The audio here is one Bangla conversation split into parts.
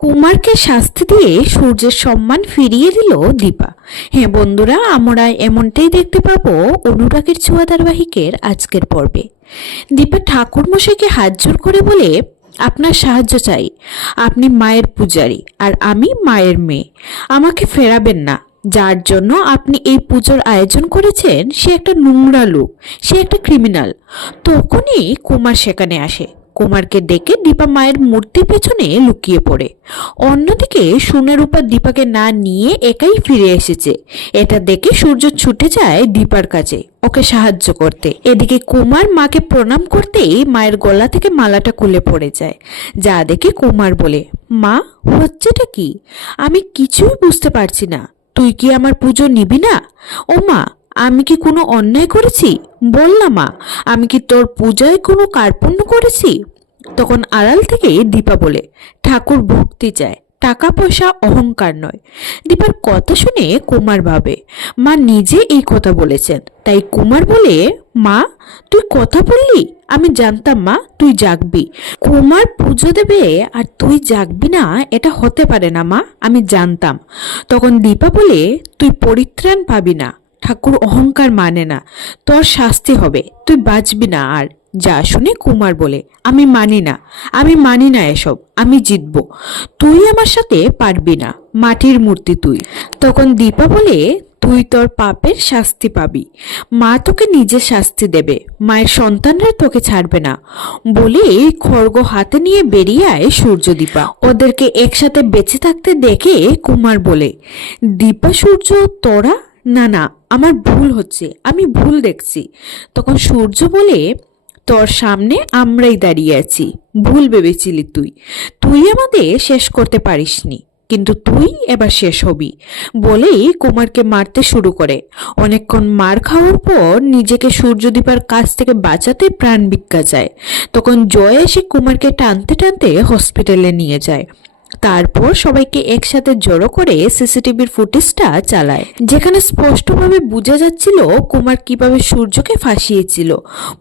কুমারকে শাস্তি দিয়ে সূর্যের সম্মান ফিরিয়ে দিল দীপা। হ্যাঁ বন্ধুরা, আমরা এমনটাই দেখতে পাবো অনুরাগের ছোঁয়া ধারাবাহিকের আজকের পর্বে। দীপা ঠাকুরমশাইকে হাত জোর করে বলে, আপনার সাহায্য চাই। আপনি মায়ের পূজারী আর আমি মায়ের মেয়ে। আমাকে ফেরাবেন না। যার জন্য আপনি এই পুজোর আয়োজন করেছেন সে একটা নোংরা লোক, সে একটা ক্রিমিনাল। তখনই কুমার সেখানে আসে। কুমারকে ডেকে দীপা মায়ের মূর্তির পেছনে লুকিয়ে পড়ে। অন্যদিকে সোনারূপা দীপাকে না নিয়ে একাই ফিরে এসেছে। এটা দেখে সূর্য ছুটে যায় দীপার কাছে ওকে সাহায্য করতে। এদিকে কুমার মাকে প্রণাম করতেই মায়ের গলা থেকে মালাটা খুলে পড়ে যায়। যা দেখে কুমার বলে, মা, হচ্ছেটা কি? আমি কিছুই বুঝতে পারছি না। তুই কি আমার পুজো নিবি না? ও মা, আমি কি কোনো অন্যায় করেছি? বল না মা, আমি কি তোর পূজায় কোনো কার্পণ্য করেছি? তখন আড়াল থেকে দীপা বলে, ঠাকুর ভক্তি চায়, টাকা পয়সা অহংকার নয়। দীপার কথা শুনে কুমার ভাবে মা নিজে এই কথা বলেছেন। তাই কুমার বলে, মা, তুই কথা বললি? আমি জানতাম মা তুই জাগবি। কুমার পুজো দেবে আর তুই জাগবি না, এটা হতে পারে না মা, আমি জানতাম। তখন দীপা বলে, তুই পরিত্রাণ পাবি না। ঠাকুর অহংকার মানে না, তোর শাস্তি হবে, তুই বাঁচবি না আর। যা শুনে কুমার বলে, আমি মানি না এসব। আমি জিতব, তুই আমার সাথে পারবি না। মাটির মূর্তি তুই। তখন দীপা বলে, তুই তোর পাপের শাস্তি পাবি। মা তোকে নিজে শাস্তি দেবে, মায়ের সন্তানরা তোকে ছাড়বে না। বলে খড়গ হাতে নিয়ে বেরিয়ে আয় সূর্য দীপা। ওদেরকে একসাথে বেঁচে থাকতে দেখে কুমার বলে, দীপা সূর্য তোরা? না না, আমার ভুল হচ্ছে, আমি ভুল দেখছি। তখন সূর্য বলে, তোর সামনে আমরাই দাঁড়িয়ে আছি। ভুল ভেবেছিলি তুই, তুই আমাদের শেষ করতে পারিসনি, কিন্তু তুই এবার শেষ হবি। বলেই কুমারকে মারতে শুরু করে। অনেকক্ষণ মার খাওয়ার পর নিজেকে সূর্যদীপার কাছ থেকে বাঁচাতে প্রাণ ভিক্ষা যায়। তখন জয় এসে কুমারকে টানতে টানতে হসপিটালে নিয়ে যায়। তারপর সবাইকে একসাথে জড়ো করে সিসিটিভির ফুটেজটা চালায়, যেখানে স্পষ্টভাবে বোঝা যাচ্ছিল কুমার কিভাবে সূর্যকে ফাঁসিয়েছিল।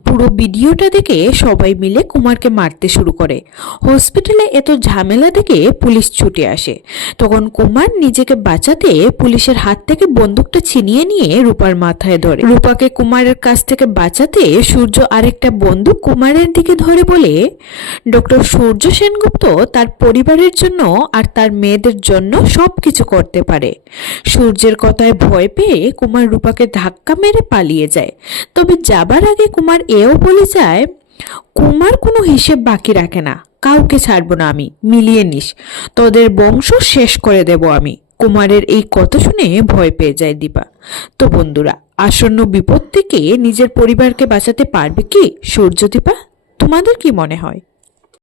পুরো ভিডিওটা দেখে সবাই মিলে কুমারকে মারতে শুরু করে। হসপিটালে এত ঝামেলা দেখে পুলিশ ছুটে আসে। তখন কুমার নিজেকে বাঁচাতে পুলিশের হাত থেকে বন্দুকটা ছিনিয়ে নিয়ে রূপার মাথায় ধরে। রূপাকে কুমারের কাছ থেকে বাঁচাতে সূর্য আরেকটা বন্দুক কুমারের দিকে ধরে বলে, ডক্টর সূর্য সেনগুপ্ত তার পরিবারের জন্য আর তার মেয়েদের জন্য সবকিছু করতে পারে। সূর্যের কথায় ভয় পেয়ে কুমার রূপাকে ধাক্কা মেরে পালিয়ে যায়। তবে যাবার আগে কুমার এও বলে যায়, কুমার কোনো হিসেব বাকি রাখে না, কাউকে ছাড়বো না আমি, মিলিয়ে নিস, তোদের বংশ শেষ করে দেব আমি। কুমারের এই কথা শুনে ভয় পেয়ে যায় দীপা। তো বন্ধুরা, আসন্ন বিপদ থেকে নিজের পরিবারকে বাঁচাতে পারবে কি সূর্য দীপা? তোমাদের কি মনে হয়?